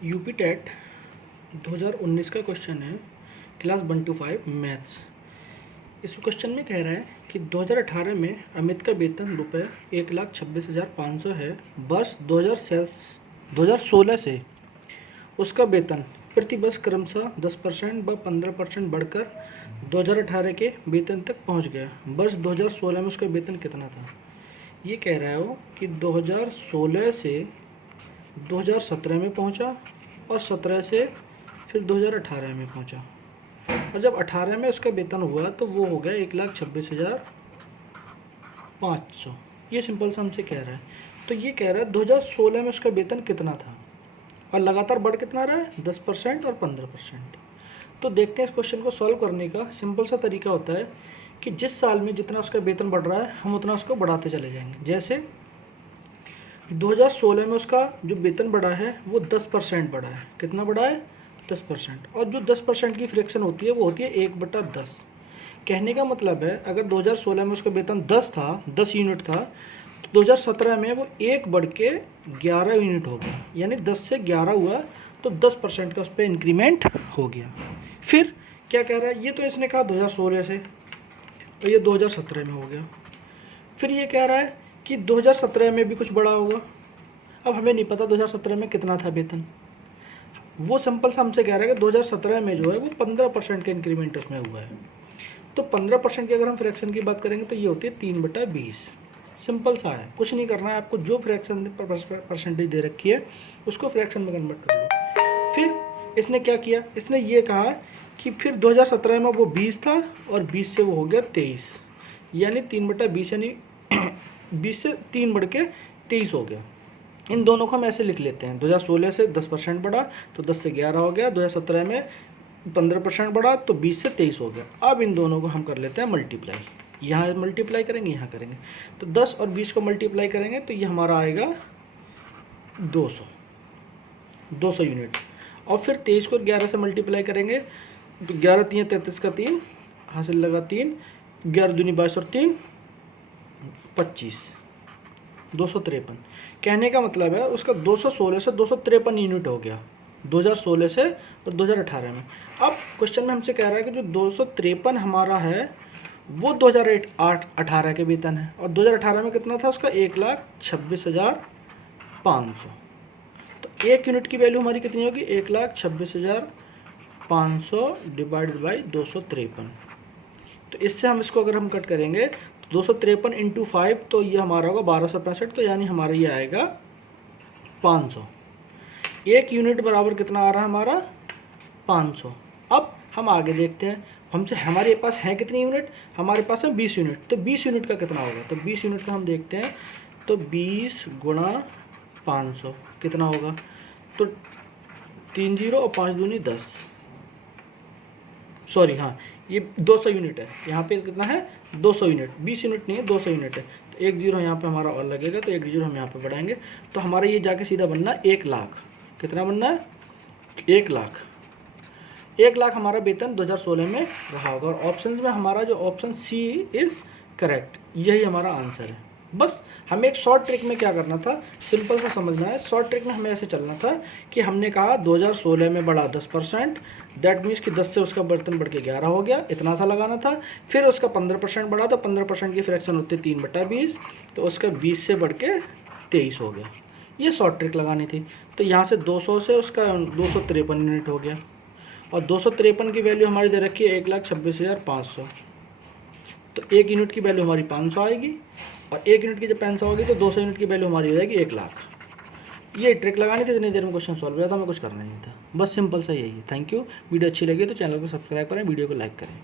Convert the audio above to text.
UP TET 2019 का question है, class 1 to 5 maths. इस क्वेश्चन में कह रहा है कि 2018 में अमित का वेतन रुपये 1,26,500 है। वर्ष 2016 से उसका वेतन प्रति वर्ष क्रमशः 10% व 15% बढ़कर 2018 के वेतन तक पहुंच गया। वर्ष 2016 में उसका वेतन कितना था? ये कह रहा है वो कि 2016 से 2017 में पहुंचा और 17 से फिर 2018 में पहुंचा, और जब 18 में उसका वेतन हुआ तो वो हो गया 1,26,500। ये सिंपल सा हमसे कह रहा है। तो ये कह रहा है 2016 में उसका वेतन कितना था और लगातार बढ़ कितना रहा है? 10% और 15%। तो देखते हैं इस क्वेश्चन को सॉल्व करने का सिंपल सा तरीका होता है कि जिस साल में जितना उसका वेतन बढ़ रहा है हम उतना उसको बढ़ाते चले जाएंगे। जैसे 2016 में उसका जो वेतन बढ़ा है वो 10% बढ़ा है। कितना बढ़ा है? 10%। और जो 10% की फ्रैक्शन होती है वो होती है 1/10। कहने का मतलब है अगर 2016 में उसका वेतन 10 था, 10 यूनिट था, तो 2017 में वो 1 बढ़ के 11 यूनिट हो गया, यानी 10 से 11 हुआ तो 10% का उस पर इंक्रीमेंट हो गया। फिर क्या कह रहा है? ये तो इसने कहा 2016 से, और ये 2017 में हो गया। फिर ये कह रहा है कि 2017 में भी कुछ बड़ा होगा। अब हमें नहीं पता 2017 में कितना था वेतन। वो सिंपल सा हमसे कह रहा है कि 2017 में जो है वो 15% का इंक्रीमेंट उसमें हुआ है। तो 15% की अगर हम फ्रैक्शन की बात करेंगे तो ये होती है 3/20। सिंपल सा है, कुछ नहीं करना है आपको। जो फ्रैक्शन परसेंटेज दे रखी है उसको फ्रैक्शन में कन्वर्ट कर लो। फिर इसने क्या किया? इसने ये कहा कि फिर 2017 में वो 20 था और 20 से वो हो गया 23, यानी 3/20, यानी 20 से 3 बढ़ के 23 हो गया। इन दोनों को हम ऐसे लिख लेते हैं। 2016 से 10% बढ़ा तो 10 से 11 हो गया। 2017 में 15% बढ़ा तो 20 से 23 हो गया। अब इन दोनों को हम कर लेते हैं मल्टीप्लाई। यहाँ मल्टीप्लाई करेंगे, यहाँ करेंगे, तो 10 और 20 को मल्टीप्लाई करेंगे तो ये हमारा आएगा 200 यूनिट। और फिर 23 को 11 से मल्टीप्लाई करेंगे तो 11 3 33 का 3 हासिल लगा 3, 11 दूनी 22 और 3 25, 253। कहने का मतलब है उसका 216 से 253 यूनिट हो गया 2016 से और 2018 में। अब क्वेश्चन में हमसे कह रहा है कि जो 253 हमारा है वो 2018 के वेतन है, और 2018 में कितना था उसका? 1,26,500। तो 1 यूनिट की वैल्यू हमारी कितनी होगी? 1,26,500 डिवाइडेड बाई 253। तो इससे हम इसको अगर हम कट करेंगे तो 253 इंटू 5 तो ये हमारा होगा 1265, तो यानी हमारा ये आएगा 500। 1 यूनिट बराबर कितना आ रहा है हमारा? 500। अब हम आगे देखते हैं हमसे हमारे पास है कितनी यूनिट? हमारे पास है 20 यूनिट। तो 20 यूनिट का कितना होगा? तो 20 यूनिट का हम देखते हैं तो 20 गुणा 500 कितना होगा? तो 3 0 और 5 दूनी 10, सॉरी हाँ ये 200 यूनिट है। यहाँ पे कितना है? 200 यूनिट। 20 यूनिट नहीं है, 200 यूनिट है। तो 1 0 यहाँ पे हमारा और लगेगा, तो 1 0 हम यहाँ पे बढ़ाएंगे तो हमारा ये जाके सीधा बनना 1 लाख। कितना बनना है? 1 लाख। 1 लाख हमारा वेतन 2016 में रहा होगा। और ऑप्शन में हमारा जो ऑप्शन सी इज़ करेक्ट, यही हमारा आंसर है। बस हमें एक शॉर्ट ट्रिक में क्या करना था, सिंपल सा समझना है। शॉर्ट ट्रिक में हमें ऐसे चलना था कि हमने कहा 2016 में बढ़ा 10%, दैट मीन्स कि 10 से उसका वेतन बढ़ के 11 हो गया, इतना सा लगाना था। फिर उसका 15% बढ़ा तो 15% की फ्रैक्शन होती है 3/20, तो उसका 20 से बढ़ के 23 हो गया। ये शॉर्ट ट्रिक लगानी थी। तो यहाँ से 200 से उसका 253 यूनिट हो गया, और 253 की वैल्यू हमारी दे रखी है 1,26,500। तो 1 यूनिट की वैल्यू हमारी 500 आएगी, और 1 यूनिट की जब 500 होगी तो 200 यूनिट की वैल्यू हमारी हो जाएगी 1 लाख। ये ट्रिक लगानी थी, इतनी देर में क्वेश्चन सॉल्व हो जाता, हमें कुछ करना नहीं था। बस सिंपल सा यही है। Thank you. वीडियो अच्छी लगी तो चैनल को सब्सक्राइब करें, वीडियो को लाइक करें।